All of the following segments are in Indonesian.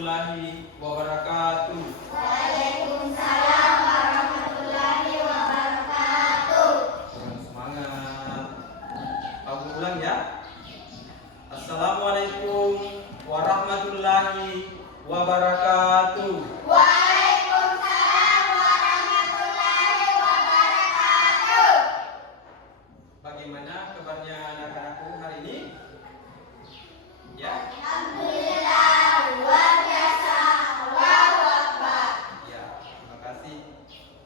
warahmatullahi wabarakatuh. Waalaikumsalam warahmatullahi wabarakatuh. Dengan semangat. Aku ulang ya. Assalamualaikum warahmatullahi wabarakatuh. Waalaikumsalam warahmatullahi wabarakatuh. Bagaimana kabarnya anak-anakku hari ini? Ya. Alhamdulillah, luar biasa. Allahu Akbar. Ya, terima kasih.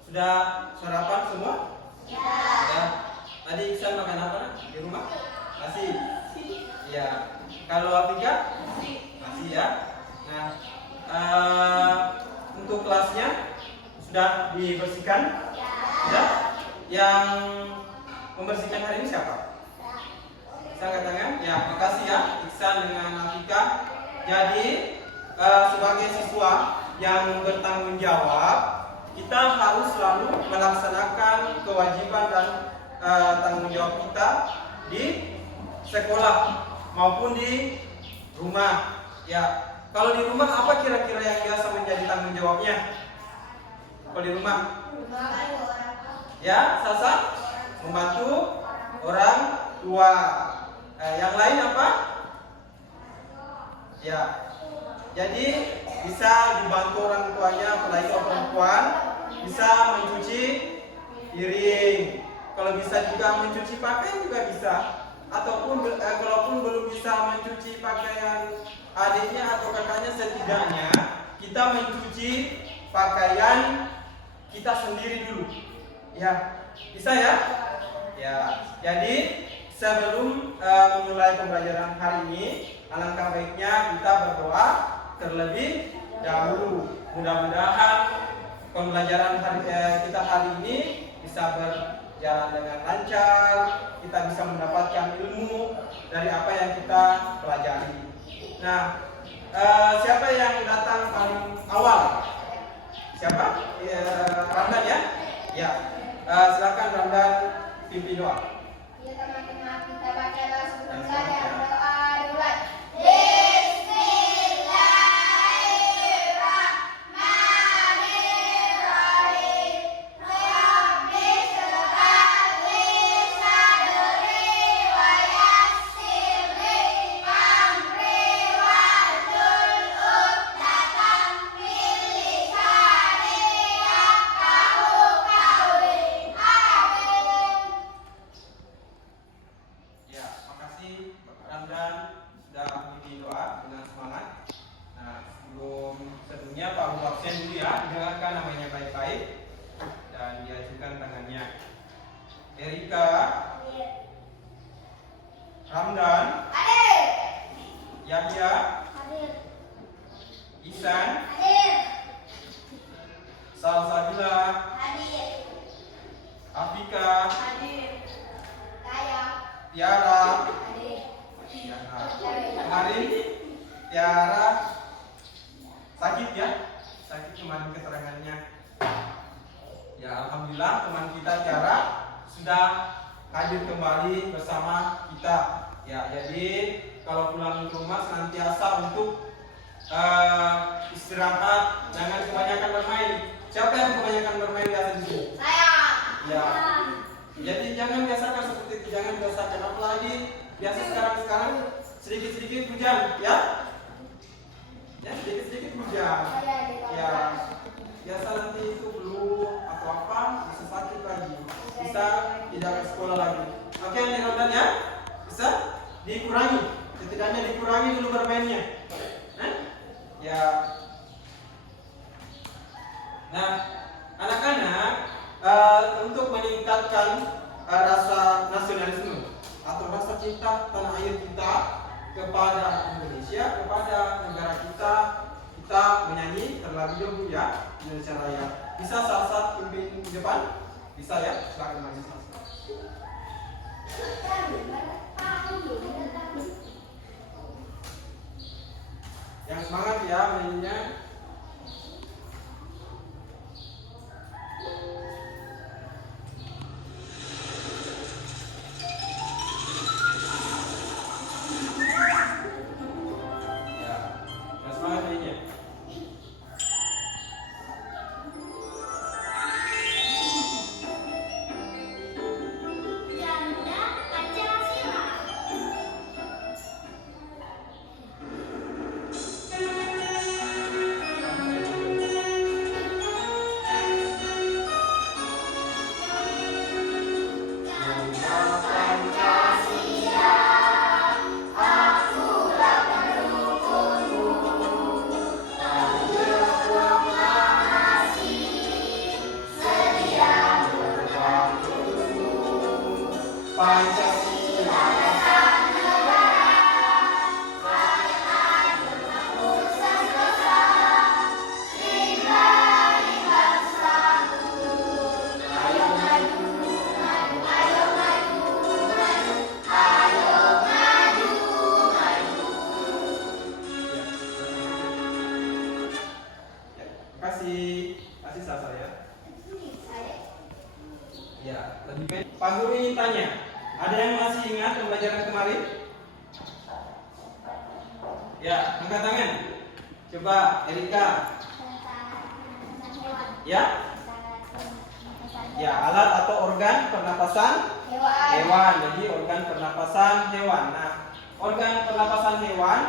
Sudah sarapan semua? Ya. Sudah. Tadi Iksan makan apa di rumah? Nasi. Ya. Kalau Afika? Nasi ya. Nah, untuk kelasnya sudah dibersihkan? Sudah? Yang membersihkan hari ini siapa? Iksan angkat tangan. Ya, makasih ya Iksan dengan Afika. Jadi sebagai siswa yang bertanggung jawab, kita harus selalu melaksanakan kewajiban dan tanggung jawab kita di sekolah maupun di rumah. Ya, kalau di rumah apa kira-kira yang biasa menjadi tanggung jawabnya? Kalau di rumah? Ya, Sasa membantu orang tua. Yang lain apa? Ya, jadi bisa dibantu orang tuanya, apalagi kalau perempuan bisa mencuci piring. Kalau bisa juga mencuci pakaian juga bisa. Ataupun kalaupun belum bisa mencuci pakaian adiknya atau kakaknya, setidaknya kita mencuci pakaian kita sendiri dulu. Ya, bisa ya? Ya, jadi sebelum memulai pembelajaran hari ini, alangkah baiknya kita berdoa terlebih dahulu. Mudah-mudahan pembelajaran kita hari ini bisa berjalan dengan lancar, kita bisa mendapatkan ilmu dari apa yang kita pelajari. Nah, siapa yang datang paling awal? Siapa? Ramdan ya? Ya. Silakan Ramdan pimpin doa. Ya teman-teman, kita baca langsung saja Ya. doa dimulai. Bismillahirrahmanirrahim. Rabbi shrah li sadri wa yassir li amri wahlul 'uqdatam min lisani yafqahu qawli. Amin. Ya, makasih Bapak Ramdan sudah memilih doa dengan semangat. Nah, sebelumnya Pak Guru absen dulu ya, dengarkan namanya baik-baik dan diajukan tangannya. Erika, Ramdan, Hadir. Yahya, Hadir. Ihsan, Hadir. Salsabila, Hadir. Afika, Hadir. Saya. Tiara. Hadir. Kemarin Tiara sakit ya, sakit kemarin keterangannya. Ya, alhamdulillah teman kita Tiara sudah hadir kembali bersama kita. Ya, jadi kalau pulang ke rumah senantiasa untuk istirahat, jangan kebanyakan bermain. Siapa yang kebanyakan bermain biasa di sini? Saya. Ya. Jadi jangan biasakan seperti itu, jangan biasakan, apalagi biasa sekarang sedikit-sedikit hujan, ya. Ya, sedikit-sedikit hujan. Ya, biasa nanti itu flu atau apa bisa sakit lagi, bisa tidak ke sekolah lagi. Oke, ini Ramdan ya, bisa dikurangi, setidaknya dikurangi dulu bermainnya. Ya. Nah, anak-anak, untuk meningkatkan rasa nasionalisme atau rasa cinta tanah air kita kepada Indonesia, kepada negara kita, kita menyanyi terlebih dahulu ya, Indonesia Raya. Bisa saat pimpin di depan? Bisa ya, silakan maju Salsa. Yang semangat ya mainnya. Ya, yang semangat mainnya. Kasih sasar ya. Ya, lebih pendek. Pak Guru ingin tanya, ada yang masih ingat pembelajaran kemarin? Ya, angkat tangan. Coba Erika. Ya? Ya, alat atau organ pernapasan hewan. Jadi organ pernapasan hewan. Nah, organ pernapasan hewan,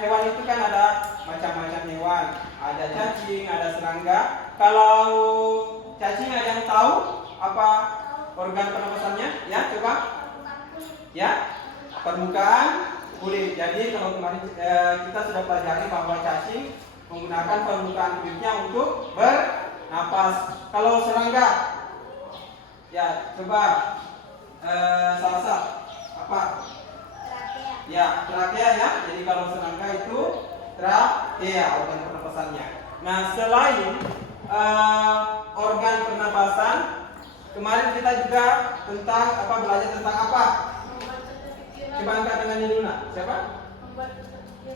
hewan itu kan ada macam-macam hewan. Ada cacing, ada serangga. Kalau cacing ada yang tahu apa organ pernapasannya? Ya, coba. Ya, permukaan kulit. Jadi kalau kemarin kita sudah pelajari bahwa cacing menggunakan permukaan kulitnya untuk bernapas. Kalau serangga, ya coba salsa apa? Ya, trakea ya. Jadi kalau serangga itu trakea organ pernapasannya. Nah, selain organ pernapasan, kemarin kita juga belajar tentang apa? Coba angkat tangannya dulu nak. Siapa?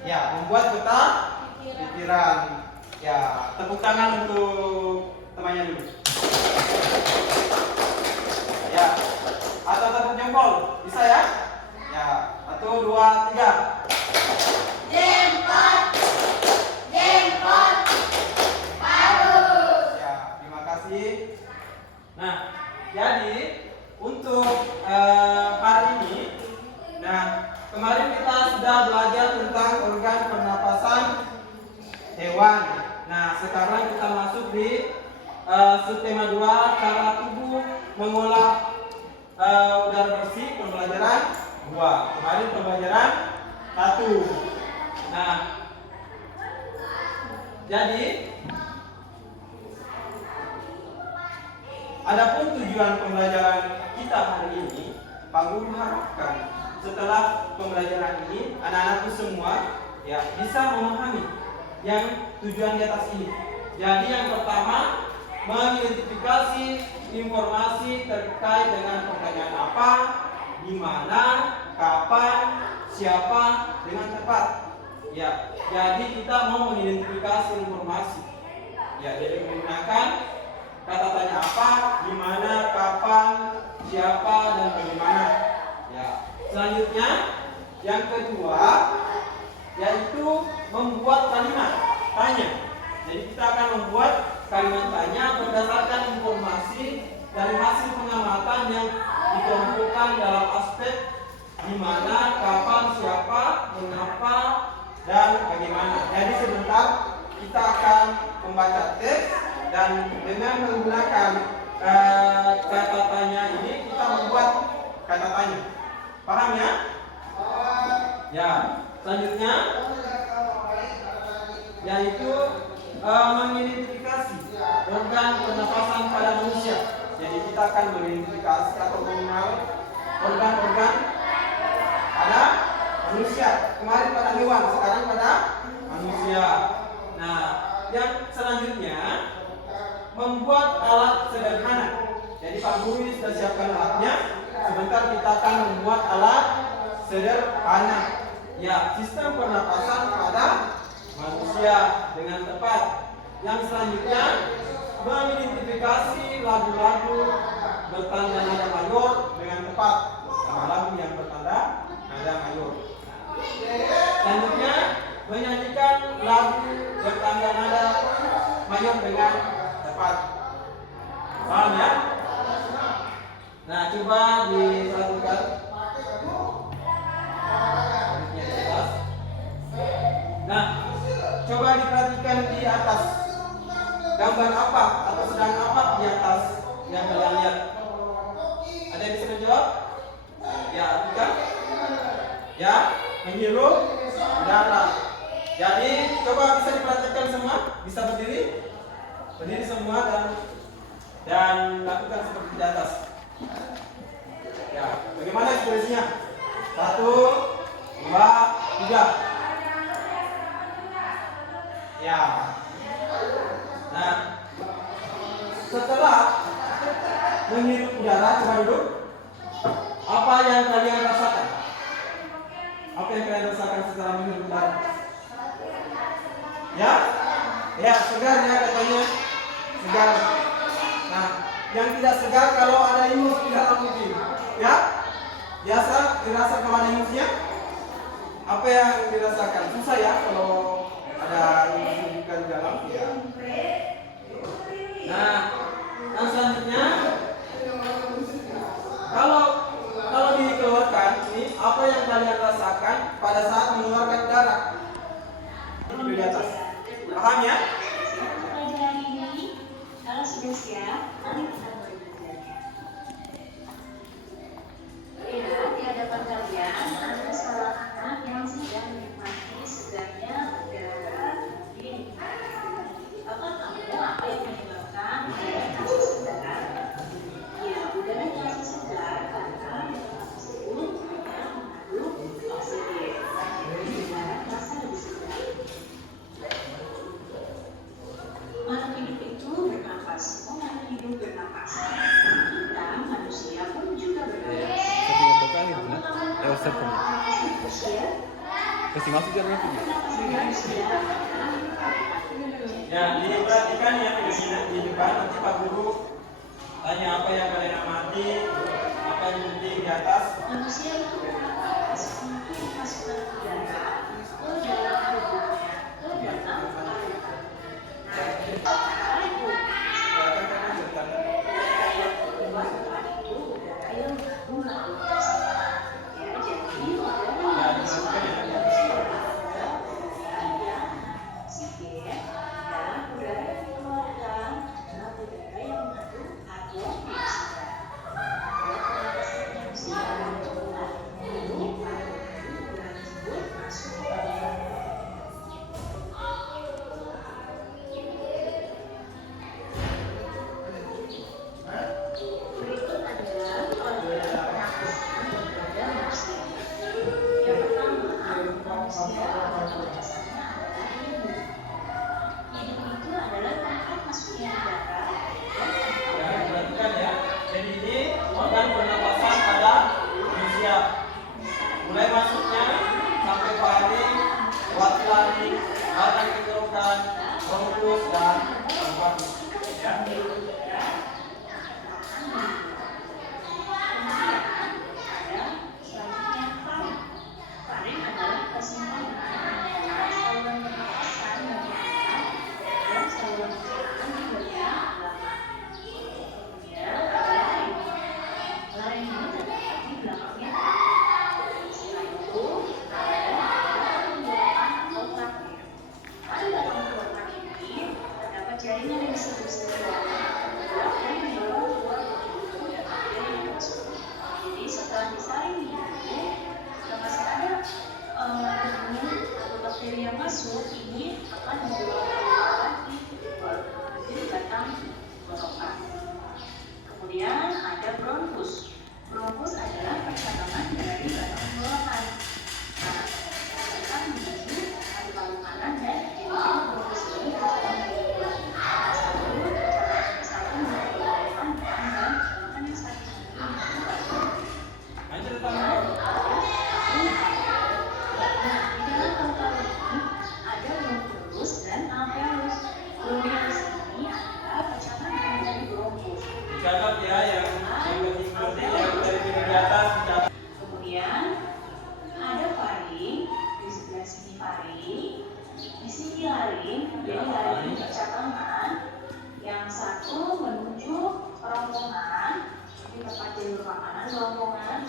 Ya, membuat peta pikiran. Ya, tepuk tangan untuk temannya dulu. Ya, atau tepuk jempol, bisa ya? Ya, 1, 2, 3. Jempol, jempol, bagus. Ya, terima kasih. Nah, jadi untuk hari ini, kemarin kita sudah belajar tentang organ pernapasan hewan. Nah, sekarang kita masuk di subtema 2, cara tubuh mengolah udara bersih, pembelajaran 2. Kemarin pembelajaran 1. Nah, jadi adapun tujuan pembelajaran kita hari ini, Pak Guru harapkan setelah pembelajaran ini anak-anakku semua ya bisa memahami yang tujuan di atas ini. Jadi yang pertama, mengidentifikasi informasi terkait dengan pertanyaan apa, di mana, kapan, siapa dengan tepat. Ya, jadi kita mau mengidentifikasi informasi. Ya, jadi menggunakan kata tanya apa, di mana, kapan, siapa dan bagaimana. Ya, selanjutnya yang kedua yaitu membuat kalimat tanya. Jadi kita akan membuat kalimat tanya berdasarkan informasi dari hasil pengamatan yang dikumpulkan dalam aspek di mana, kapan, siapa, mengapa, dan bagaimana. Jadi sebentar kita akan membaca teks dan dengan menggunakan kata tanya ini kita membuat kata tanya. Paham ya? Ya. Selanjutnya yaitu mengidentifikasi organ pernapasan pada manusia. Jadi kita akan mengidentifikasi atau mengenal organ-organ pada manusia. Kemarin pada hewan, sekarang pada manusia. Nah, yang selanjutnya membuat alat sederhana. Jadi Pak Guru ini sudah siapkan alatnya. Sebentar kita akan membuat alat sederhana. Ya, sistem pernapasan pada manusia dengan tepat. Yang selanjutnya mengidentifikasi lagu-lagu bertanda nada mayor dengan tepat. Sama lagu yang bertanda nada mayor. Selanjutnya menyanyikan lagu bertanda nada mayor dengan tepat. Paham ya? Nah, coba diperhatikan. Nah, coba diperhatikan di atas. Gambar apa atau sedang apa di atas yang kalian lihat? Ada yang bisa menjawab? Ya, bukan? Ya, menghirup udara. Jadi, coba bisa diperhatikan semua. Bisa berdiri? Berdiri semua dan lakukan seperti di atas. Ya, bagaimana ekspresinya? 1, 2, 3. Ya. Nah, setelah menghirup udara, coba duduk. Apa yang kalian rasakan? Apa yang kalian rasakan setelah menghirup udara? Ya, Ya, segar ya katanya. Segar. Nah, yang tidak segar kalau ada ingus di dalam mungkin. Ya? Biasa dirasa kalau ada ingusnya? Apa yang dirasakan? Susah ya kalau ada ingus juga di dalam ya. Nah, yang selanjutnya kalau dikeluarkan ini apa yang kalian rasakan pada saat mengeluarkan darah? Ini di atas. Paham ya? Pelajaran ini, kalau sudah siap, mari kita mulai belajarnya. Ya, di hadapan kalian ada seorang anak yang sedang menikmati segarnya udara di Apakah tahu apa yang menyebabkan udara terasa segar? Ya, udara terasa segar karena udara tersebut hanya mengandung oksigen. Udara terasa lebih segar. Makhluk hidup itu bernapas. Semua makhluk hidup bernapas. Kita manusia pun juga bernapas. Manusia Kasih masuk jalan itu. manusia Ya, diperhatikan ya di depan nanti Pak Guru tanya apa yang kalian amati, apa yang penting di atas. manusia itu bernapas untuk memasukkan udara ke dalam tubuhnya, ke dalam paru-paru. Nah, udara itu keluar keluar itu udara yang mengandung oksigen. Ya, jadi udara yang masuk ke dalam manusia adalah oksigen dan udara yang dikeluarkan adalah udara yang mengandung karbon dioksida. Pernapasan manusia adalah hidup udara tersebut masuk ke dalam. Berikut adalah organ pernapasan pada manusia. Yang pertama, manusia pernapasannya adalah hidup. Hidup itu adalah tempat masuknya udara dan Ya, perhatikan ya. Jadi ini organ pernapasan pada manusia. Mulai masuknya sampai faring, lewat laring, batang tenggorokan, bronkus dan paru-paru. Ya. selanjutnya faring. Faring adalah persimpangan antara saluran pernapasan bagian atas dan saluran pencernaan di bagian belakang. Kemudian ada laring. Laring ini terdapat di belakangnya. Setelah itu ada batang tenggorokan atau trachea. Pada batang tenggorokan ini terdapat jaringan yang disebut sebagai dan mendorong keluar tubuh dan bakteri yang masuk. Jadi setelah disaring itu, jika masih ada debu atau bakteri yang masuk, ini akan mendorong keluar di batang tenggorokan. Kemudian ada bronkus. Bronkus adalah percabangan dari batang tenggorokan. Nah, akan menuju paru-paru kanan dan kiri. Bronkus ini bercabang menjadi dua. Satu menggunakan dan yang satu Lanjut Pak. di dalam paru-paru ini ada bronchus dan alveolus. Bronchus ini adalah percabangan dari bronchus. Dicatat ya yang penting yang dari di atas dicatat. Kemudian ada faring, di sebelah sini faring, di sini laring, jadi laring percabangan. Yang satu menuju kerongkongan, di tempat jalur makanan kerongkongan,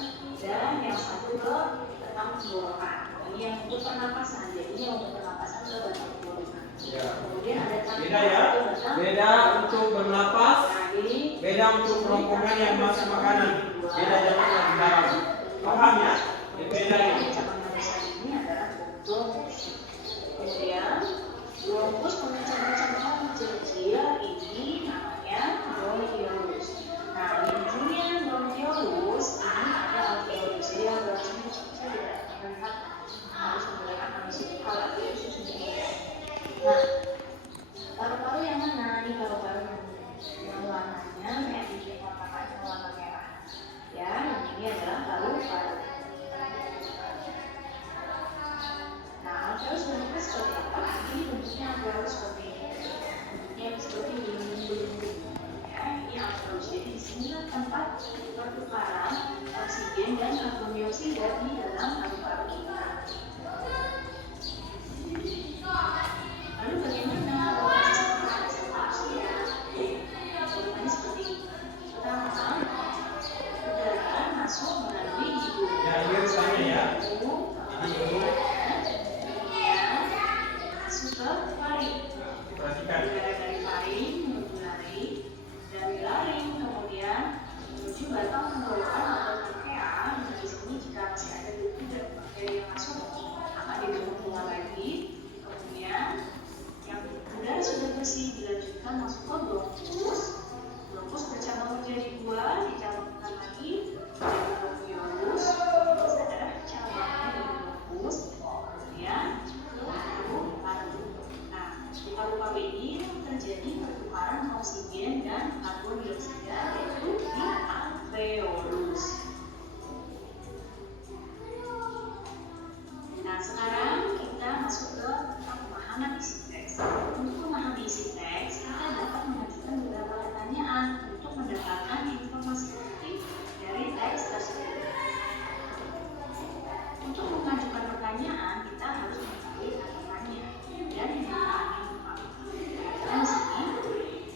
dan yang satu ke batang tenggorokan. Ini yang untuk pernapasan, jadi yang untuk pernapasan ke batang tenggorokan. Ya. Kemudian ada Beda ya. Beda untuk bernapas, beda untuk kerongkongan yang masuk makanan. Beda jalan yang di dalam. Paham ya? Ini beda ini. Cabang manusia ini adalah bronkus. Kemudian bronkus punya cabang-cabang kecil-kecil, ini namanya bronchiolus. Nah, di ujungnya bronchiolus ini ada alveolus. Jadi alveolus ini kecil-kecil tidak terlihat, harus menggunakan manusia kalau alveolus itu sudah. Nah, paru-paru yang mana? Ini paru-paru yang warnanya merah, yang warna merah. Ya, yang ini adalah paru-paru. Nah, alveolus bentuknya seperti apa? Diperhatikan. Bergerak dari faring menuju laring, dari laring kemudian menuju batang tenggorokan atau trachea. Di sini jika masih ada debu dan bakteri yang masuk akan dibunuh keluar lagi. Kemudian yang udara sudah bersih dilanjutkan masuk ke bronkus. Bronkus bercabang menjadi 2, dicabangkan lagi menjadi bronkiolus. Terus ada cabangnya dari bronkus. Kemudian paru-paru. Nah, di paru-paru ini terjadi pertukaran oksigen dan karbon dioksida yaitu di alveolus. Nah, sekarang kita masuk ke pemahaman isi teks. Untuk memahami isi teks, kita dapat mengajukan beberapa pertanyaan untuk mendapatkan informasi penting dari teks tersebut. Untuk mengajukan pertanyaan, kita harus mengetahui kata-katanya dan memahami apa. Perhatikan di sini,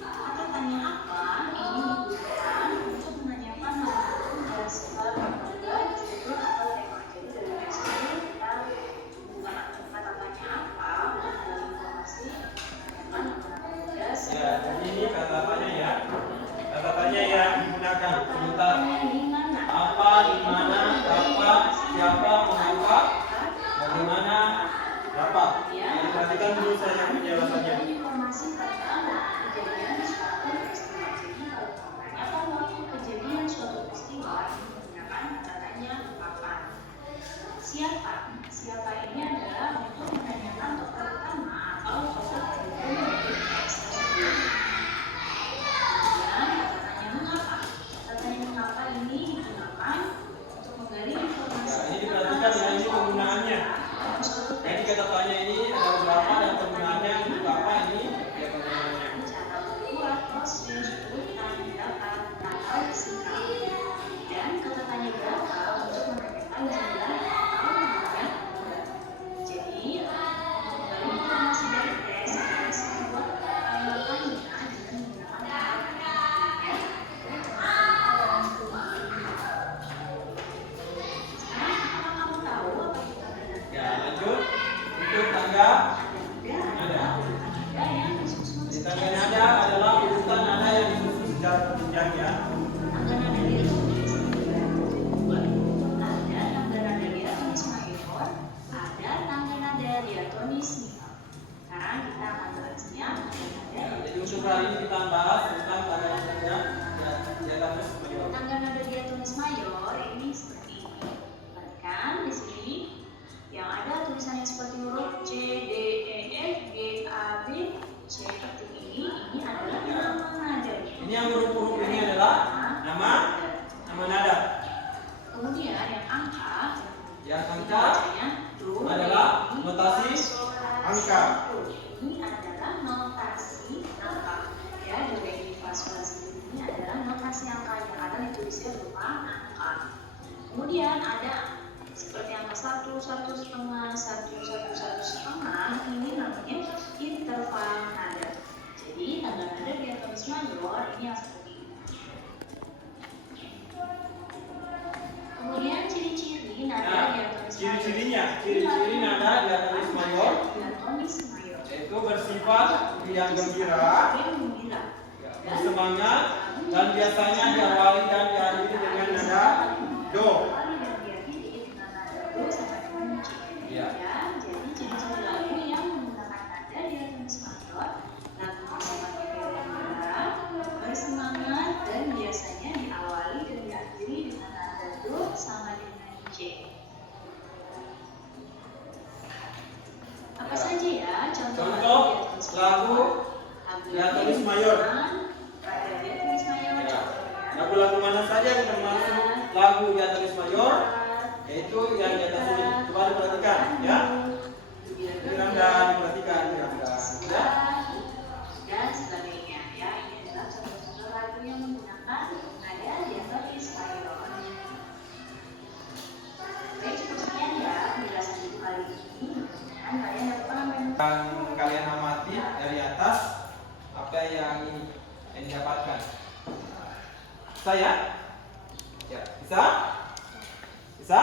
kata tanya apa ini digunakan untuk menanyakan hal dasar pada judul atau tema. Jadi dari teks ini kita menggunakan kata tanya apa untuk mengambil informasi menanyakan hal dasar. Ya, jadi ini kata tanya ya. Kata tanya yang digunakan sebentar. Apa, di mana, kapan, siapa, mengapa, bagaimana, berapa. Jadi perhatikan dulu saya penjelasannya. Informasi tentang kejadian suatu peristiwa. Jadi kalau menanyakan waktu kejadian suatu peristiwa menggunakan kata tanya kapan. Siapa? Siapa ini adalah untuk menanyakan tokoh utama atau tokoh pendukung dari teks tersebut. Kemudian kata tanya mengapa. Kata tanya mengapa ini digunakan untuk menggali informasi. Ya, ini diperhatikan ya, ini penggunaannya. Jadi kata tanya ini ada beberapa dan penggunaannya untuk apa ini? Ya, penggunaannya. Cara membuat proses urutan data atau singkat. Dan kata tanya berapa untuk menanyakan jumlah atau banyak. Jadi untuk menggali informasi dari teks kita bisa membuat tanya dengan menggunakan kata tanya. Sekarang apakah kamu tahu apa itu tanda nada? Ya, lanjut. Untuk tangga nada. Yang disusun Di tangga nada adalah urutan nada yang disusun secara berjenjang ya. tangga nada diatonis ada dua. Ada tangga nada diatonis mayor, ada tangga nada diatonis minor. Sekarang kita akan bahasnya tangga nada Ya, jadi untuk hari ini kita bahas tentang tangga nada ya, di atas mayor. tangga nada diatonis mayor ini seperti ini. Perhatikan di sini yang ada tulisannya seperti huruf C, D, E, F, G, A, B, C seperti ini adalah nama nada. Ini yang huruf-huruf ini adalah nama nada. Kemudian yang angka Yang angka biasanya do, adalah re, mi, notasi fa, sol, la, angka. si, do. Ini adalah notasi angka. Ya, do, re, mi, fa, sol, la, si, do ini adalah notasi angka yang ada ditulisnya berupa angka. Kemudian ada seperti angka 1, 1,5, 1, 1, 1,5. Ini namanya interval nada. Jadi tangga nada diatonis mayor ini yang seperti ini. Kemudian ciri-ciri nada Nah, diatonis mayor. ciri-ciri nada diatonis mayor Diatonis mayor. yaitu bersifat riang gembira, Gembira. bersemangat, dan biasanya diawali dan diakhiri dengan nada do. Diawali dan diakhiri dengan nada do sampai dengan C. Ya. Ya, jadi ciri-ciri lagu yang menggunakan nada diatonis mayor, lagu bersifat gembira, bersemangat, dan biasanya diawali dan diakhiri dengan nada do sama dengan C. Apa saja ya Contoh lagu diatonis mayor. Ada diatonis mayor. Ya. Lagu-lagu mana saja yang termasuk lagu diatonis mayor? Yaitu yang di atas ini. Coba diperhatikan ya. Diranda diperhatikan diranda. Ya. Dan sebagainya ya. Ini adalah contoh-contoh lagu yang menggunakan nada diatonis mayor. Oke, cukup sekian ya penjelasan ibu kali ini. Dan kalian dapat mengenai Yang kalian amati dari atas apa yang ini yang didapatkan. Saya? Ya, bisa? Bisa?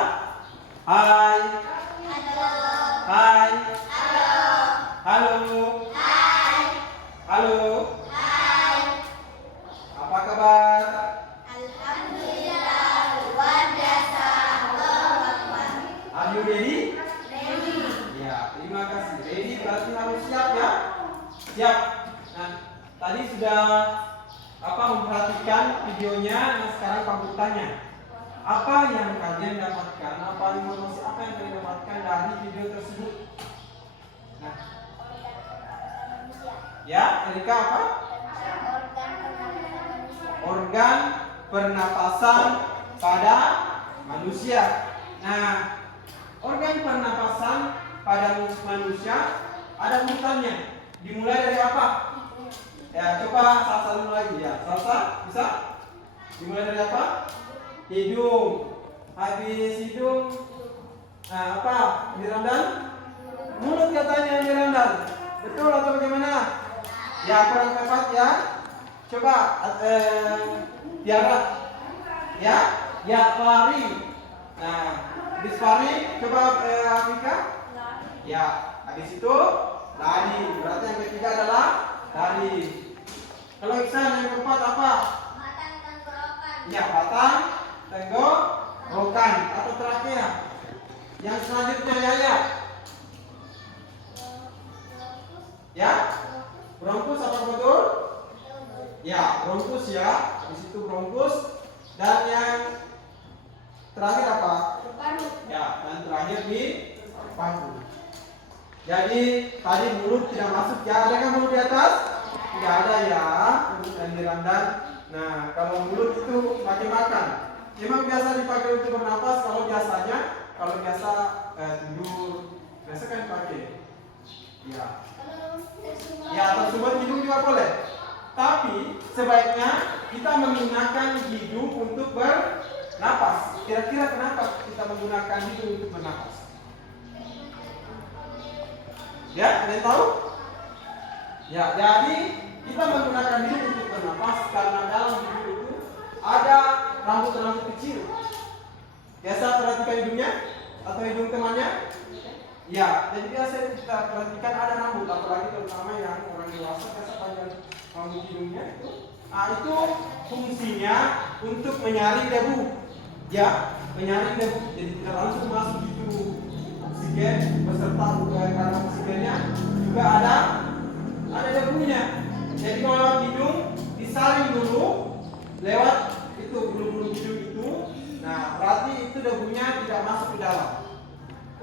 Hai. Hai. Halo. Halo. Siap. Nah, tadi sudah memperhatikan videonya. Nah, sekarang kamu tanya, apa yang kalian dapatkan? Apa yang kalian dapatkan dari video tersebut? Nah, ya, Erika apa? Organ pernapasan pada manusia. Nah, organ pernapasan pada manusia ada urutannya. Dimulai dari apa? Ya, coba Salsa dulu lagi ya. Salsa, bisa? Dimulai dari apa? Hidung. Habis hidung, nah apa? Mirandan? Mulut katanya Mirandan. Betul atau bagaimana? Ya, kurang tepat ya. Coba Tiara. Ya, ya lari. Nah, habis lari, coba Afrika. Ya, habis itu lari. Berarti yang ketiga adalah lari. Kalau Iksan yang keempat apa? Batang tenggorokan. Ya, batang tenggorokan. Atau terakhir yang selanjutnya ya. Ya, bronkus apa betul? Ya, bronkus ya. Habis itu bronkus. Dan yang terakhir apa? Paru. Ya, dan terakhir di paru. Jadi tadi mulut tidak masuk ya. Adakah mulut di atas? Tidak ada ya. Mulut dan Mirandan. Nah, kalau mulut itu pakai makan. Memang biasa dipakai untuk bernapas. Kalau biasa tidur, biasa kan pakai. Ya. Ya, tersumbat hidung juga boleh. Tapi sebaiknya kita menggunakan hidung untuk bernapas. Kira-kira kenapa kita menggunakan hidung untuk bernapas? Ya, kalian tahu? Ya, jadi kita menggunakan hidung untuk bernapas karena dalam hidung itu ada rambut-rambut kecil. Biasa perhatikan hidungnya atau hidung temannya? Ya, jadi biasa kita perhatikan ada rambut, apalagi terutama yang orang dewasa biasa panjang rambut hidungnya itu. Nah, itu fungsinya untuk menyaring debu. Ya, menyaring debu. Jadi tidak langsung masuk itu oksigen beserta karena oksigennya juga ada debunya. Jadi kalau lewat hidung disaring dulu lewat itu bulu-bulu hidung itu. Nah, berarti itu debunya tidak masuk ke dalam.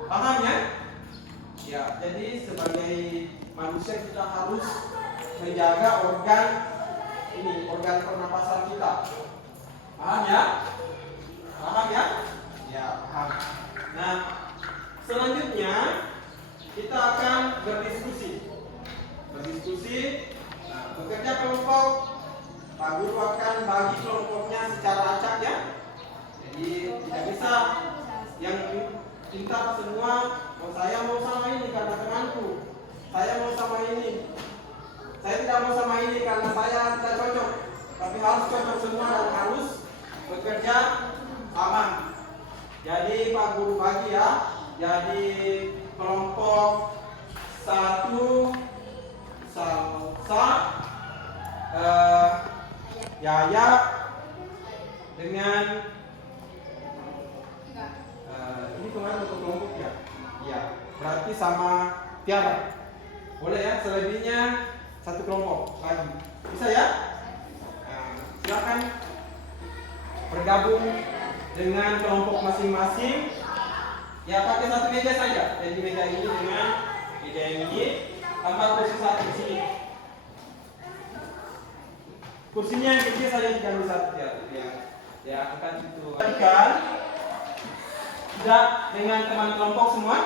Paham ya? Ya, jadi sebagai manusia kita harus menjaga organ pernapasan kita. Paham ya? Paham ya? Ya, paham. Nah, selanjutnya kita akan berdiskusi. Nah, bekerja kelompok. Pak Guru akan bagi kelompoknya secara acak ya. Jadi tidak bisa yang pintar semua. Saya mau sama ini karena temanku. Saya mau sama ini. Saya tidak mau sama ini karena saya tidak cocok. Tapi harus cocok semua dan harus bekerja sama. Jadi Pak Guru bagi ya. Jadi kelompok 1 Salsa, Yaya dengan ini kemarin untuk kelompok ya. Ya, berarti sama Tiara. Boleh ya, selebihnya satu kelompok lagi. Bisa ya? Nah, silakan bergabung dengan kelompok masing-masing. Ya, pakai satu meja saja. Jadi meja ini dengan meja yang ini, tambah kursi satu di sini. Kursinya yang kecil saja diambil satu ya, akan itu. Perhatikan. Sudah dengan teman kelompok semua?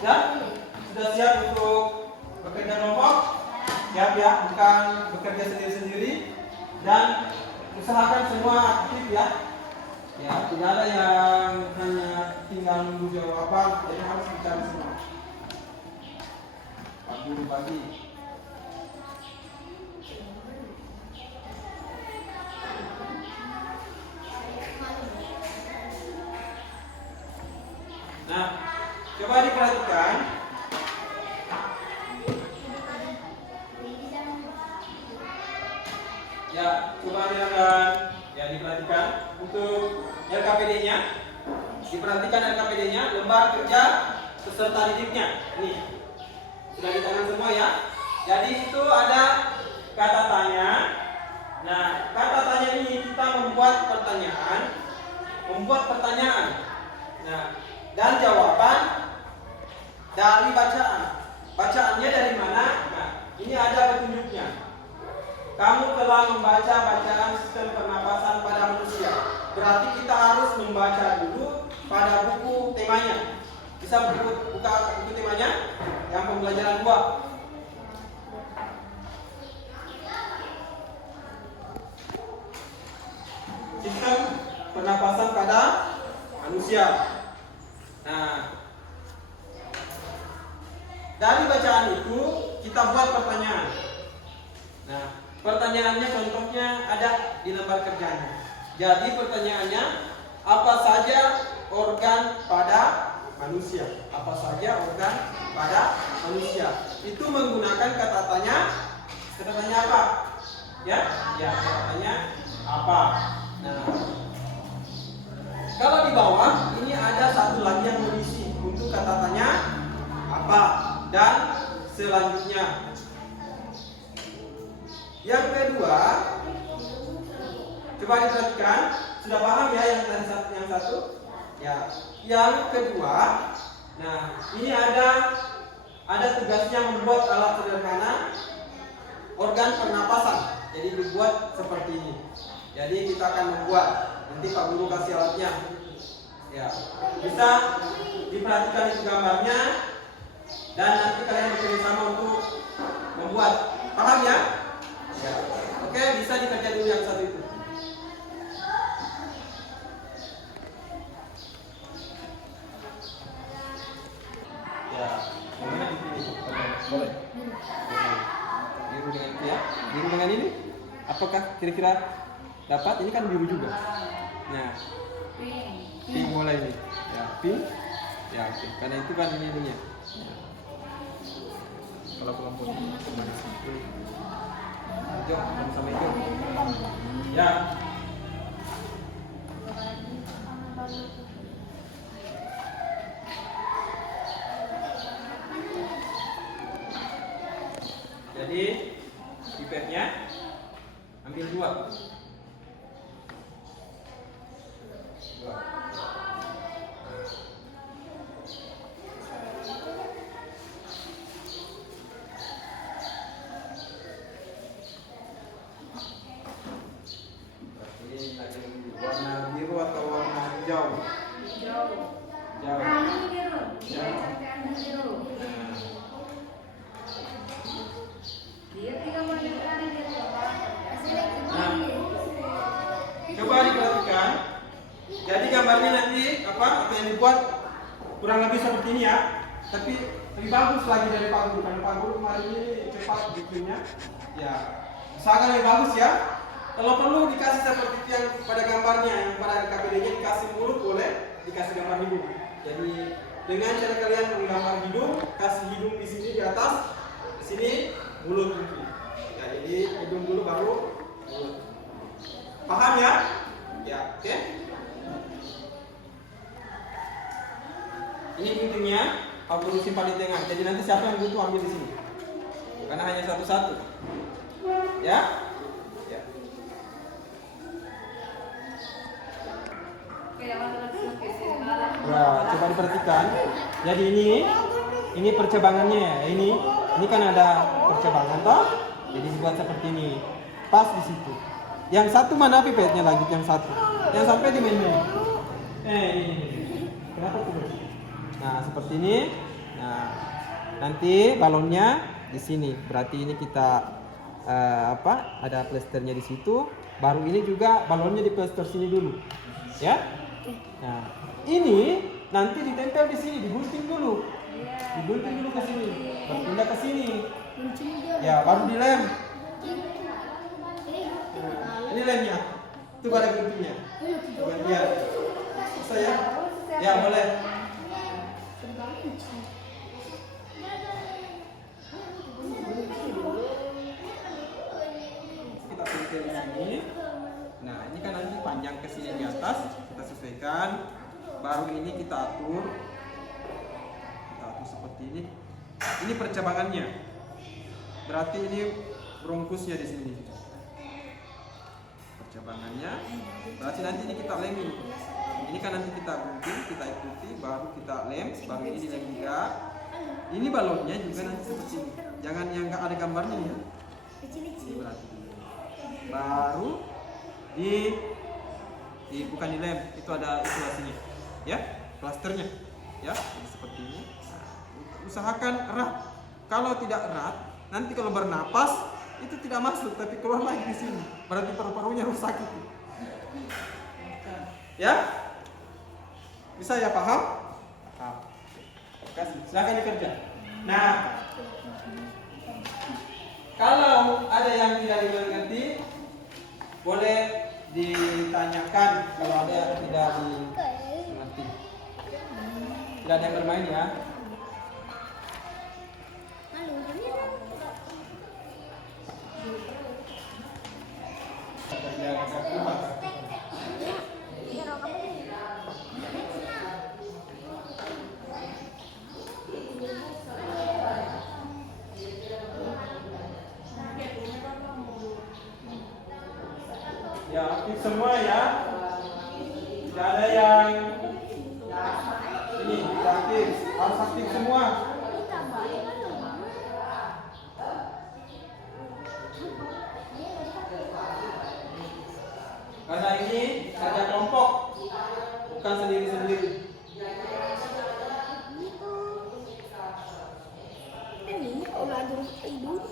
Sudah siap untuk bekerja kelompok? Siap ya, bukan bekerja sendiri-sendiri. Dan usahakan semua aktif ya. Ya, tidak ada yang hanya tinggal nunggu jawaban, jadi harus bicara semua. Pak Guru bagi. Nah, coba diperhatikan. Ya, coba diperhatikan untuk LKPD-nya. Diperhatikan LKPD-nya, lembar kerja peserta didiknya. Ini sudah di tangan semua ya. Jadi itu ada kata tanya. Nah, kata tanya ini kita membuat pertanyaan. Nah, dan jawaban dari bacaan. Bacaannya dari mana? Nah, ini ada petunjuknya. Kamu telah membaca bacaan sistem pernapasan pada manusia. Berarti kita harus membaca dulu pada buku temanya. Bisa buka buku temanya yang pembelajaran 2. Sistem pernapasan pada manusia. Nah, dari bacaan itu kita buat pertanyaan. Nah, pertanyaannya contohnya ada di lembar kerjanya. Jadi pertanyaannya, apa saja organ pada manusia? Apa saja organ pada manusia? Itu menggunakan kata tanya. Kata tanya apa? Ya, kata tanya apa? Nah, kalau di bawah ini ada satu lagi yang mengisi untuk kata tanya apa dan selanjutnya. Yang kedua, coba diperhatikan, sudah paham ya yang satu? Ya. Yang kedua, nah ini ada tugasnya membuat alat sederhana organ pernapasan. Jadi dibuat seperti ini. Jadi kita akan membuat, nanti Pak Guru kasih alatnya. Ya, bisa diperhatikan itu gambarnya dan nanti kalian bekerja sama untuk membuat. Paham ya? Ya. Oke, bisa dikerja dulu yang satu itu. Ya, mana di sini? Boleh. Biru dengan itu ya. Biru dengan ini. Apakah kira-kira dapat? Ini kan biru juga. Nah, pink boleh ini. Ya, pink. Ya, oke. Karena itu kan ini ininya. Ya. Kalau kelompok ini cuma di situ. Hijau, sama hijau. Ya. Jadi pipetnya ambil 2. Ini lagi warna biru atau warna hijau? Hijau. Coba diperhatikan. Jadi gambarnya nanti apa yang dibuat kurang lebih seperti ini ya. Tapi lebih bagus lagi dari Pak Guru karena Pak Guru kemarin ini cepat bikinnya. Ya, sangat lebih bagus ya. Kalau perlu dikasih seperti yang pada gambarnya, yang pada KPD-nya dikasih mulut boleh, dikasih gambar hidung. Jadi dengan cara kalian menggambar hidung, kasih hidung di sini di atas, di sini mulut mungkin. Ya, jadi hidung dulu baru mulut. Paham ya? Ya, oke. Ini guntingnya, Pak Guru simpan di tengah. Jadi nanti siapa yang butuh ambil di sini. Karena hanya satu-satu. Ya? Ya. Ya, coba diperhatikan. Jadi ini percabangannya ya. Ini kan ada percabangan toh. Jadi dibuat seperti ini. Pas di situ. Yang satu mana pipetnya lagi yang satu? Yang sampai di mana? Ini. Kenapa tuh? Nah, seperti ini. Nah, nanti balonnya di sini. Berarti ini kita ada plasternya di situ. Baru ini juga balonnya di plaster sini dulu. Ya? Nah, ini nanti ditempel di sini, digunting dulu. Digunting dulu ke sini. Berpindah ke sini. Ya, baru dilem. Ini lemnya. Itu pada guntingnya. Coba lihat. Bisa ya? Ya, boleh. Kita pintel di sini. Nah, ini kan nanti panjang ke sini di atas, kita sesuaikan. Baru ini kita atur. Kita atur seperti ini. Ini percabangannya. berarti ini bronkusnya di sini. Percabangannya, berarti nanti ini kita lem ini. Ini kan nanti kita gunting, kita ikuti, baru kita lem, baru ini dilem juga. Ini balonnya juga nanti seperti ini. Jangan yang nggak ada gambarnya ya. Ini berarti baru bukan dilem, itu ada isolasinya, ya, plasternya, ya, jadi seperti ini. Nah, usahakan erat. Kalau tidak erat, nanti kalau bernapas itu tidak masuk, tapi keluar lagi di sini. Berarti paru-parunya rusak itu. Ya, bisa ya, paham? Paham. Kasih, silakan dikerja. Nah, kalau ada yang tidak dimengerti, boleh ditanyakan kalau ada yang tidak dimengerti. Tidak ada yang bermain ya. Ya, aktif semua ya. Tidak ada yang ini tidak aktif, harus aktif semua. Karena ini kerja kelompok, bukan sendiri-sendiri. Ini kalau ada tidur.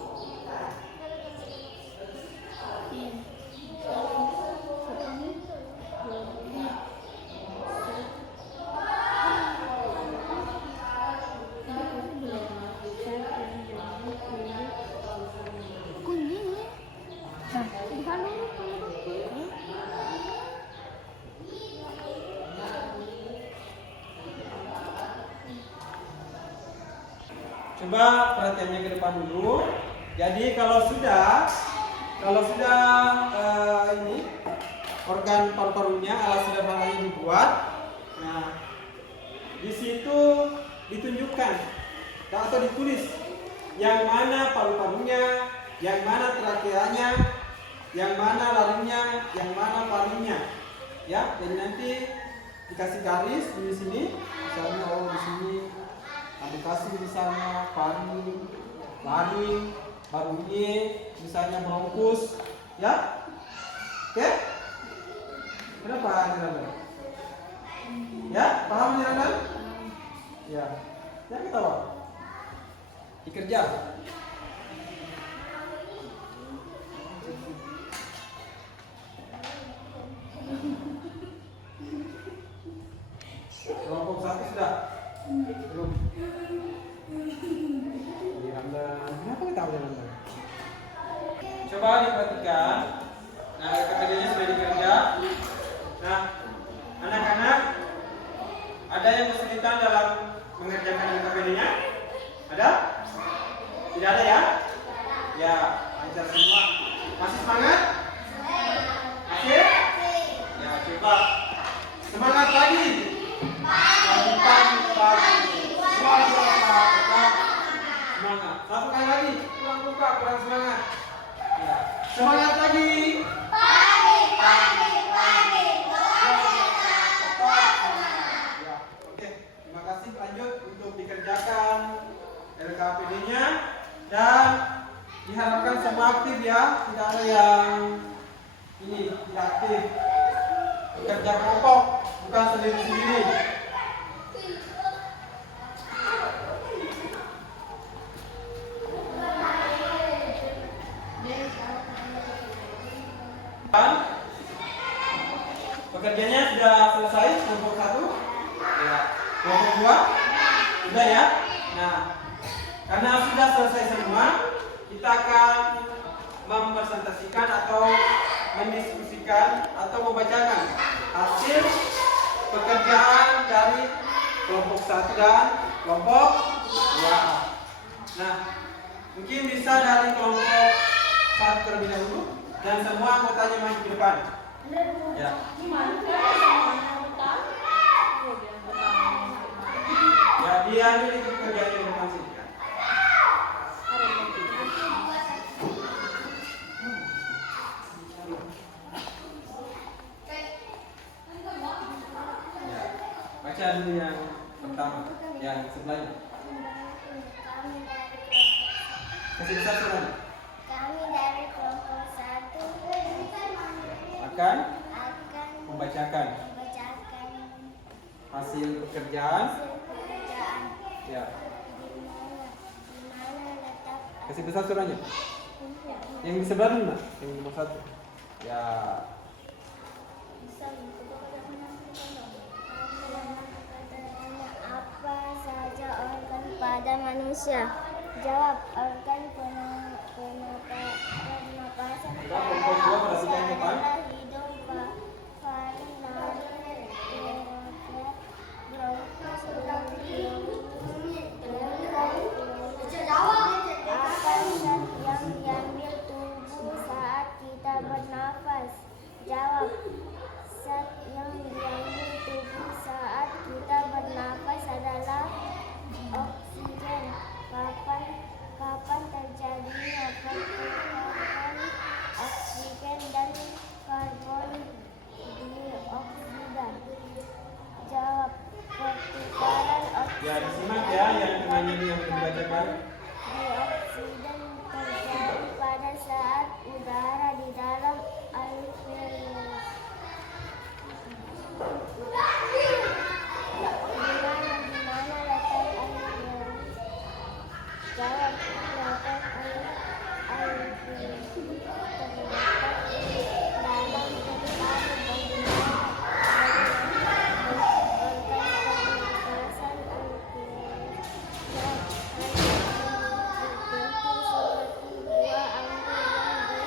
Coba perhatiannya ke depan dulu. Jadi kalau sudah ini organ paru-parunya, alas sudah parunya dibuat. Nah, di situ ditunjukkan atau ditulis yang mana paru-parunya, yang mana trakeanya, yang mana laringnya, yang mana parunya. Ya, jadi nanti dikasih garis di sini, misalnya di sini. Dikasih misalnya paru, laring, baru ini misalnya bronkus, ya, oke? Kenapa Niranda? Ya, paham Niranda? Ya, jangan ketawa. Dikerja. Kelompok 1 sudah? Belum. Kenapa kita boleh nonton? Coba diperhatikan. Nah, kerjanya sudah dikerja. Nah, anak-anak, ada yang kesulitan dalam mengerjakan KPD-nya? Ada? Tidak ada ya? Ya, lancar semua. Masih semangat? Masih? Ya, coba semangat lagi. Semangat. Satu kali lagi. Kurang semangat. Ya. Semangat lagi. Ya. Oke. Terima kasih. Lanjut untuk dikerjakan LKPD-nya dan diharapkan semua aktif ya. Tidak ada yang ini tidak aktif. Bekerja kelompok, bukan sendiri-sendiri. Pekerjaannya sudah selesai kelompok 1, ya. Kelompok 2 sudah ya. Nah, karena sudah selesai semua, kita akan mempresentasikan atau mendiskusikan atau membacakan hasil pekerjaan dari kelompok 1 dan kelompok 2. Nah, mungkin bisa dari kelompok 1 terlebih dahulu dan semua anggotanya maju ke depan. Ya. Ya, dia ini kerjanya di depan sini. baca dulu yang pertama, yang sebelahnya. Kami dari kelompok Kasih besar suaranya. Kami dari kelompok 1 Akan akan membacakan membacakan hasil pekerjaan. hasil pekerjaan Ya. di mana letak Kasih besar suaranya. Yang di sebelah dulu, Nak. Yang nomor 1. Ya. apa saja organ pada manusia? Jawab, organ pernapasan Kita kelompok 2 perhatikan yang depan. adalah hidung, paru, nadi, tiroid, bronkus, apa zat yang diambil tubuh saat kita bernafas? Jawab, zat yang diambil tubuh saat kita bernafas adalah oksigen. Kapan terjadinya pertukaran oksigen dan karbon dioksida? Jawab, pertukaran Ya, oksigen disimak ya yang temannya ini yang dibacakan. dioksida terjadi pada saat udara di dalam alveolus. Di mana letak alveolus? Jawab, letak alveolus terletak di dalam paru-paru. Organ pernapasan alveolus seperti buah anggur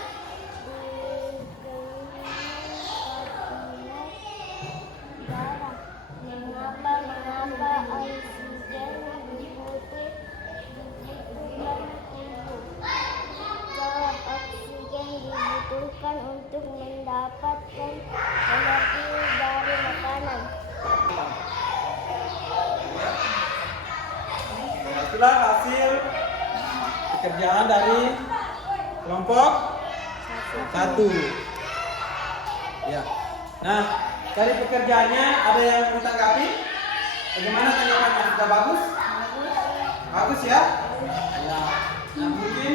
yang dikelilingi darah. Mengapa oksigen dibutuhkan tubuh? Jawab, oksigen dibutuhkan untuk mendapatkan energi dari makanan. Nah, itulah hasil pekerjaan dari kelompok 1. Ya. Nah, dari pekerjaannya ada yang mau ditanggapi? Bagaimana tanggapannya? Sudah bagus? Bagus ya? Ya. Nah, mungkin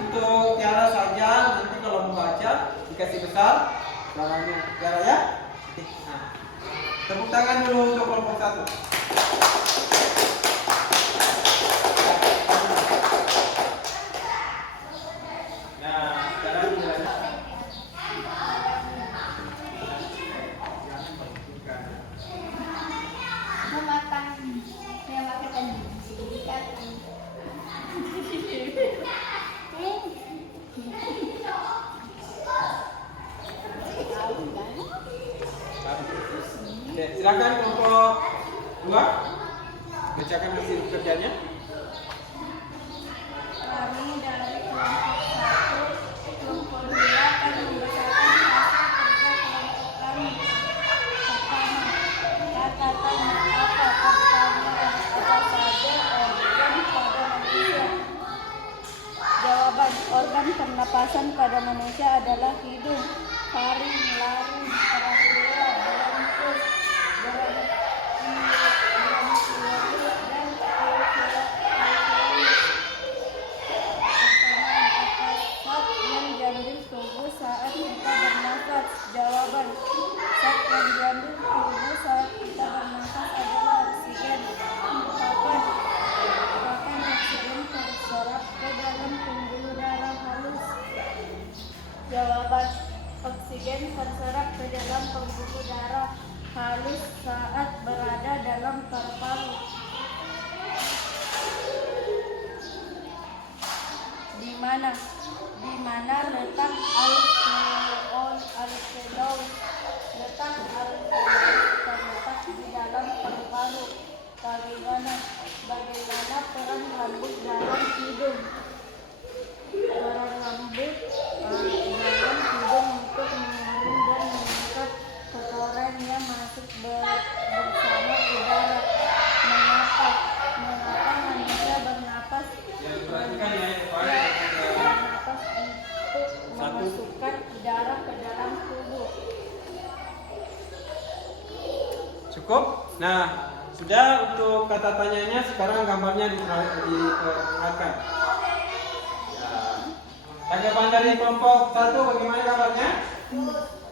untuk Tiara saja nanti kalau membaca dikasih besar suaranya Tiara ya. Oke. Nah, tepuk tangan dulu untuk kelompok 1. Nah, sekarang mulai. Memakan pendidikan. Oke, silakan kelompok 2 bacakan hasil pekerjaannya. Kami dari kelompok 1, kelompok 2 akan membacakan hasil kerja kelompok kami. Pertama, katakan apa pertanyaan apa saja organ pada manusia? Jawaban, organ pernapasan pada manusia adalah hidung, faring, laring, paru-paru, bronkus, bronkioli, dan alveolus. Pertanyaan, apa zat yang diambil tubuh saat kita bernafas? Jawaban, zat yang diambil tubuh saat kita bernafas adalah oksigen. Kapan oksigen terserap ke dalam pembuluh darah halus? Jawaban, oksigen terserap ke dalam pembuluh darah halus saat berada dalam paru-paru. Di mana letak alveolus? Letak alveolus terletak di dalam paru-paru. Bagaimana peran rambut dalam hidung? Peran rambut dalam hidung untuk menyaring dan mengangkat kotoran yang masuk bersama udara. Mengapa manusia bernapas? Ya, perhatikan ya, Pak. Bernapas untuk memasukkan udara ke dalam tubuh. Cukup? Nah, Sudah, untuk kata tanyanya sekarang gambarnya diperlihatkan. Tanggapan dari kelompok 1 bagaimana gambarnya?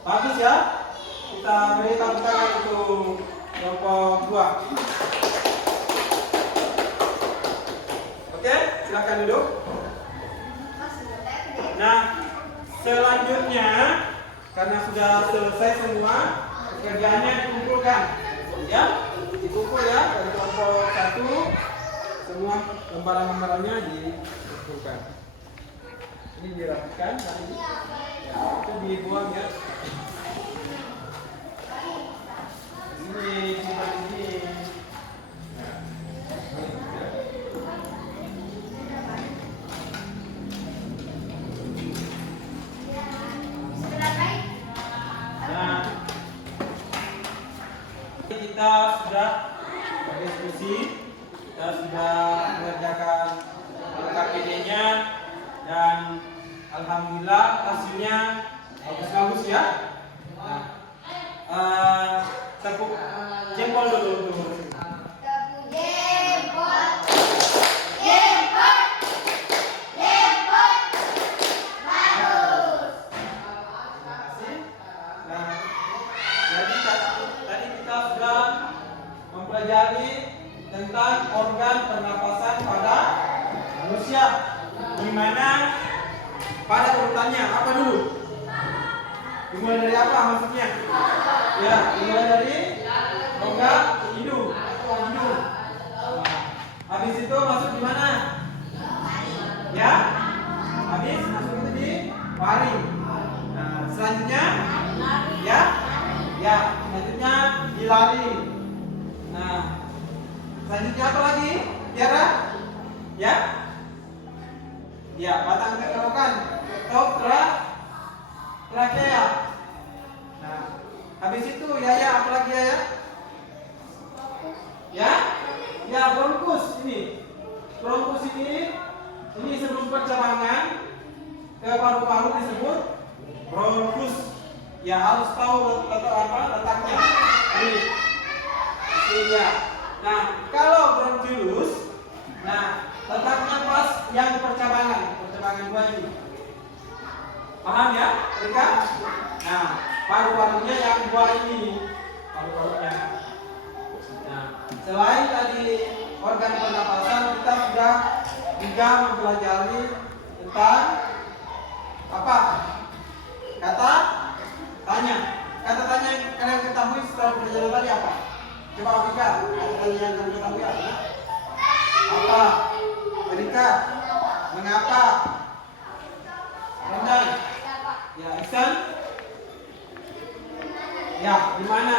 Bagus ya? Kita beri tepuk tangan untuk kelompok 2. Oke, silakan duduk. Nah, selanjutnya karena sudah selesai semua, pekerjaannya dikumpulkan. Ya, dikumpul ya dari kelompok 1, semua lembaran-lembarannya dikumpulkan. Ini dirapikan tadi. Ya, itu dibuang ya. Ini simpan ini. Nah, kita sudah berdiskusi, kita sudah mengerjakan KPD-nya dan alhamdulillah hasilnya bagus-bagus ya. Nah, tepuk jempol dulu untuk mempelajari tentang organ pernapasan pada manusia, di mana pada urutannya apa dulu? Dimulai dari apa maksudnya? Ya, dimulai dari rongga hidung. Habis itu masuk di mana? Ya, habis masuk itu di paru. Nah, selanjutnya, ya, selanjutnya di lari. Nah, selanjutnya apa lagi? Tiara? Ya? Ya, batang tenggorokan atau trakea. Nah, habis itu ya apa lagi ya? Ya? Ya, bronkus ini. Bronkus ini sebelum percabangan ke paru-paru disebut bronkus. Ya, harus tahu letaknya. Ini ya. Nah, kalau bronchulus, nah letaknya pas yang percabangan 2 ini. Paham ya, Rika? Nah, paru-parunya yang 2 ini, paru-parunya. Nah, selain tadi organ pernapasan, kita sudah juga mempelajari tentang apa? Kata tanya. Kata tanya yang kalian ketahui setelah pelajaran tadi apa? Coba Rika, kata tanya yang kalian ketahui apa? Apa? Rika, mengapa? Rendang. Ya, Ihsan. Ya, di mana?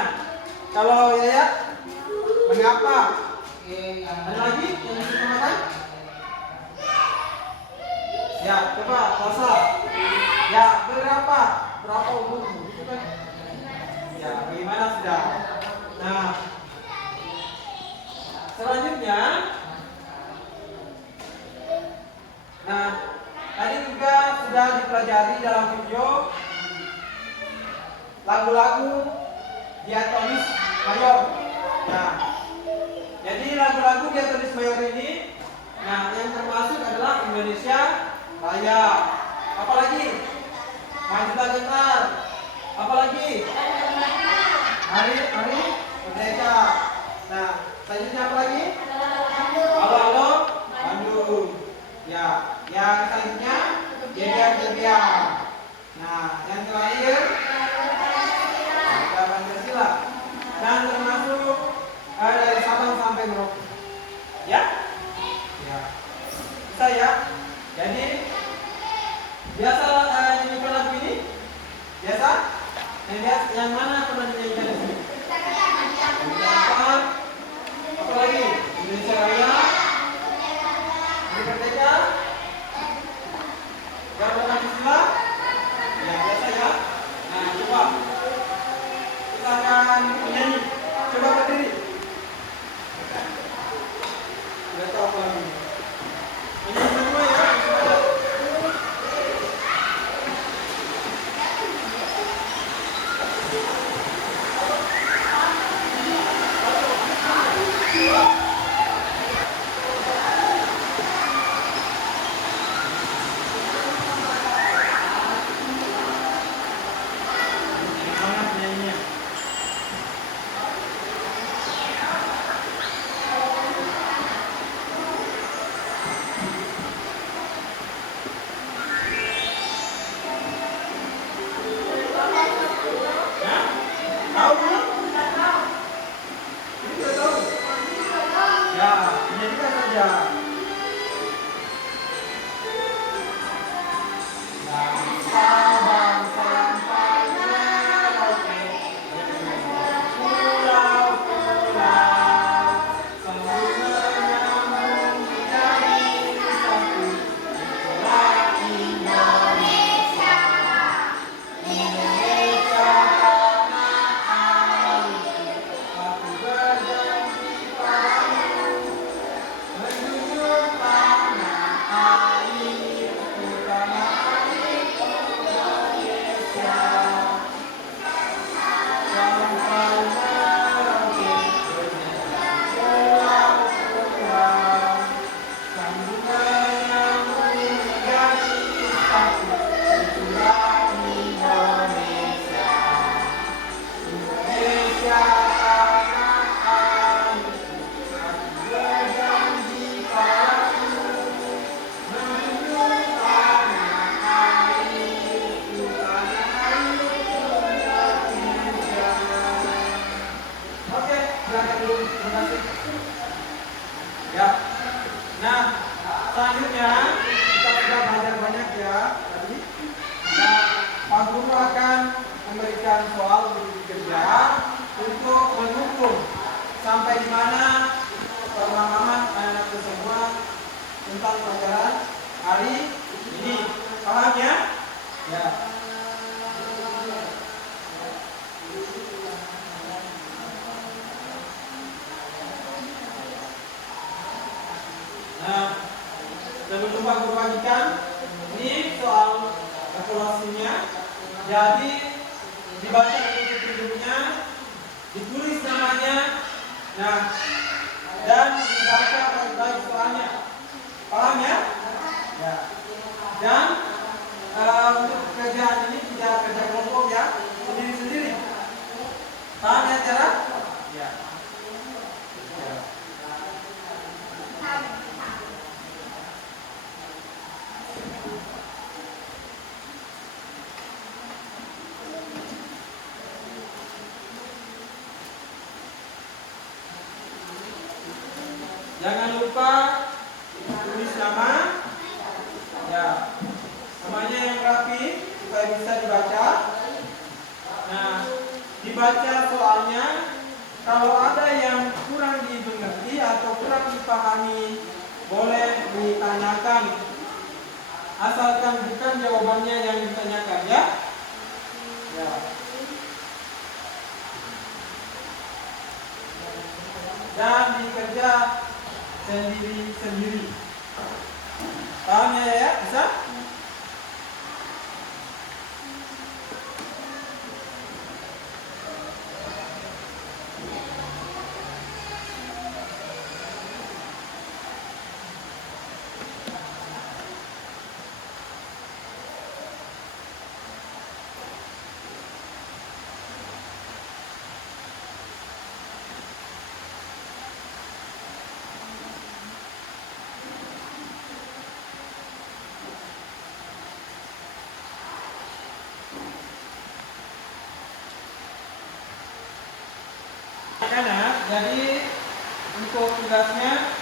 Kalau ya, mengapa? Ada lagi yang bisa makan? Ya, coba Salsa. Ya, berapa umurmu? Gitu kan? Ya, bagaimana sudah? Nah, selanjutnya, nah, tadi juga sudah dipelajari dalam video lagu-lagu diatonis mayor. Nah, jadi lagu-lagu diatonis mayor ini, nah yang termasuk adalah Indonesia Raya. Apalagi? Majulah Gentar. Apalagi? Hari Merdeka. Nah, selanjutnya apa lagi? Halo Bandung. Ya, yang selanjutnya Gebiar. Nah, yang terakhir Pancasila. Dan termasuk dari Sabang sampai Merauke. Ya? Ya. Bisa ya? Jadi biasa nyanyikan lagu ini? Biasa? Yang mana pernah dinyanyikan di sini? Apa lagi? Indonesia Raya? Merdeka? Gambar Pancasila? Ya, biasa ya. Nah, coba kita akan menyanyi. Coba berdiri. Tidak tahu apa lagi. Menyanyi semua ya. itulah Indonesia. Indonesia tanah airku, aku berjanji padamu, menunjukkan tanah airku, Indonesia. Oke, silakan dulu. Terima kasih. Ya. Nah, selanjutnya kita sudah belajar banyak ya tadi. Nah, Pak Guru akan memberikan soal untuk dikerja untuk menghukum sampai di mana pemahaman anak-anak semua tentang pelajaran hari ini. Paham ya? Ya. Nah, sebelum Pak Guru bagikan, ini soal evaluasinya. Jadi dibaca bentuk-bentuknya, ditulis namanya, nah, dan dibaca baik-baik soalnya. Paham ya? Ya. Dan untuk pekerjaan ini tidak kerja kelompok ya, sendiri-sendiri. Paham ya cara? Ya. Ya. Jangan lupa tulis nama, ya, namanya yang rapi supaya bisa dibaca. Nah, dibaca soalnya. Kalau ada yang kurang dimengerti atau kurang dipahami, boleh ditanyakan. Asalkan bukan jawabannya yang ditanyakan ya. Ya. Dan dikerja sendiri-sendiri. Paham ya? Bisa? Karena jadi untuk tugasnya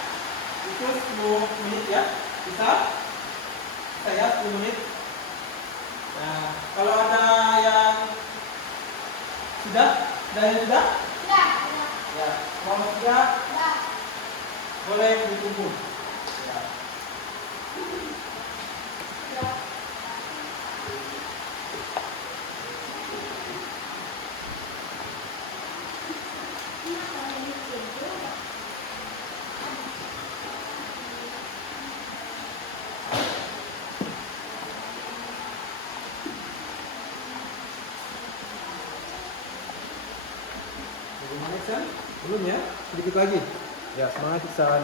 itu 10 menit ya, bisa saya 10 menit. Nah, kalau ada yang sudah, sudah? Ya, kalau tidak, boleh ditunggu. Ya. Bagaimana Iksan? Belum ya? Sedikit lagi. Ya, semangat Iksan.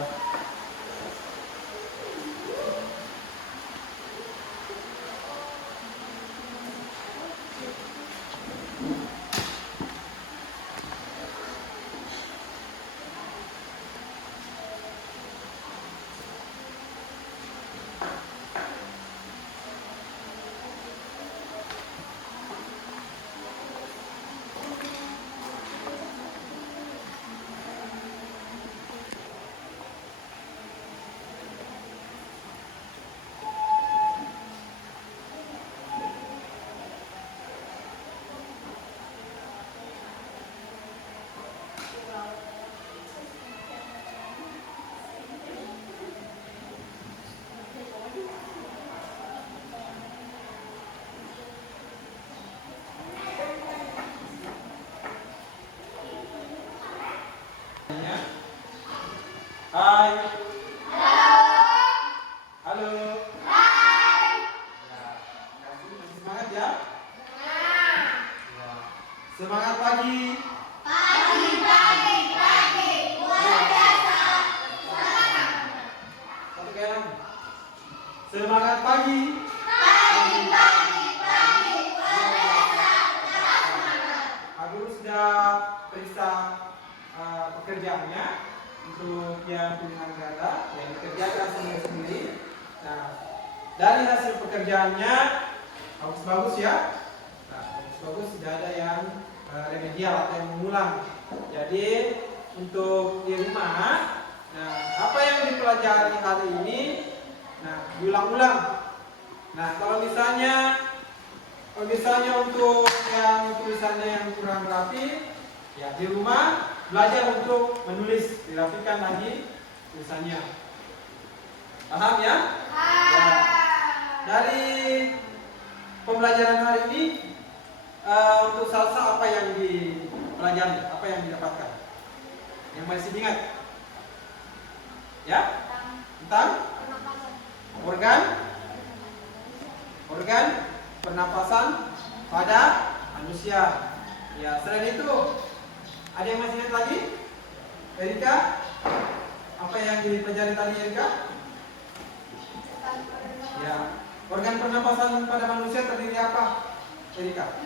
Hai. Halo. Hai. Ya, semangat ya. Ya. Semangat pagi. Pagi. Luar biasa. Semangat. Satu kali lagi. Semangat pagi. bagian pilihan ganda yang dikerjakan sendiri. Nah, dari hasil pekerjaannya bagus-bagus ya. Nah, bagus-bagus, tidak ada yang remedial atau yang mengulang. Jadi untuk di rumah, nah apa yang dipelajari hari ini, nah diulang-ulang. Nah kalau misalnya untuk yang tulisannya yang kurang rapi, ya di rumah belajar untuk menulis, dirapikan lagi tulisannya. Paham ya? Ya. Dari pembelajaran hari ini untuk salsa apa yang dipelajari, apa yang didapatkan? Yang masih ingat? Ya? Tentang organ pernapasan pada manusia. Ya, selain itu ada yang masih ingat lagi? Erika? Apa yang dipelajari tadi Erika? Ya, organ pernapasan pada manusia terdiri apa? Erika?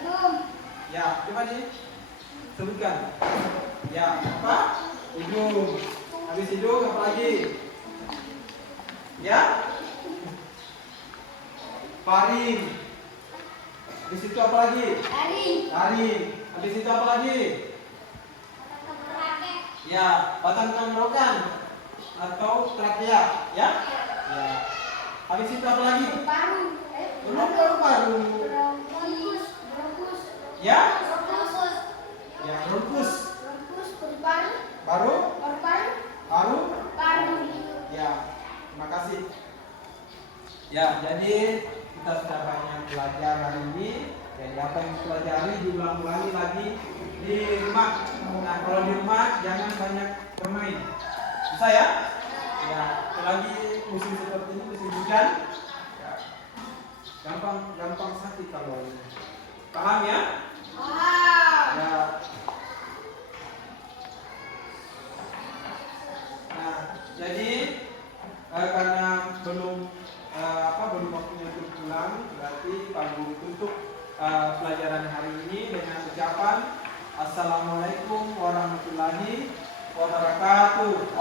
Ya, coba disebutkan. Ya, apa? Hidung. Habis hidung apa lagi? Ya? Faring. Habis itu apa lagi? Taring. Habis itu apa lagi? Ya, batang tenggorokan atau trakea, ya? Ya. Habis itu apa lagi? Paru. Ya? Ya, bronkus. Baru? Paru? Ya, terima kasih. Ya, jadi kita sudah banyak belajar hari ini. Jadi apa yang dipelajari diulang-ulangi lagi di rumah. Nah, kalau di rumah jangan banyak bermain. Bisa ya? Ya, apalagi musim seperti ini, musim hujan. Ya, gampang sakit kalau ini. Paham ya? Ya. Nah, jadi karena belum waktunya untuk pulang, berarti Pak Guru tutup pelajaran hari ini dengan ucapan Assalamualaikum warahmatullahi wabarakatuh.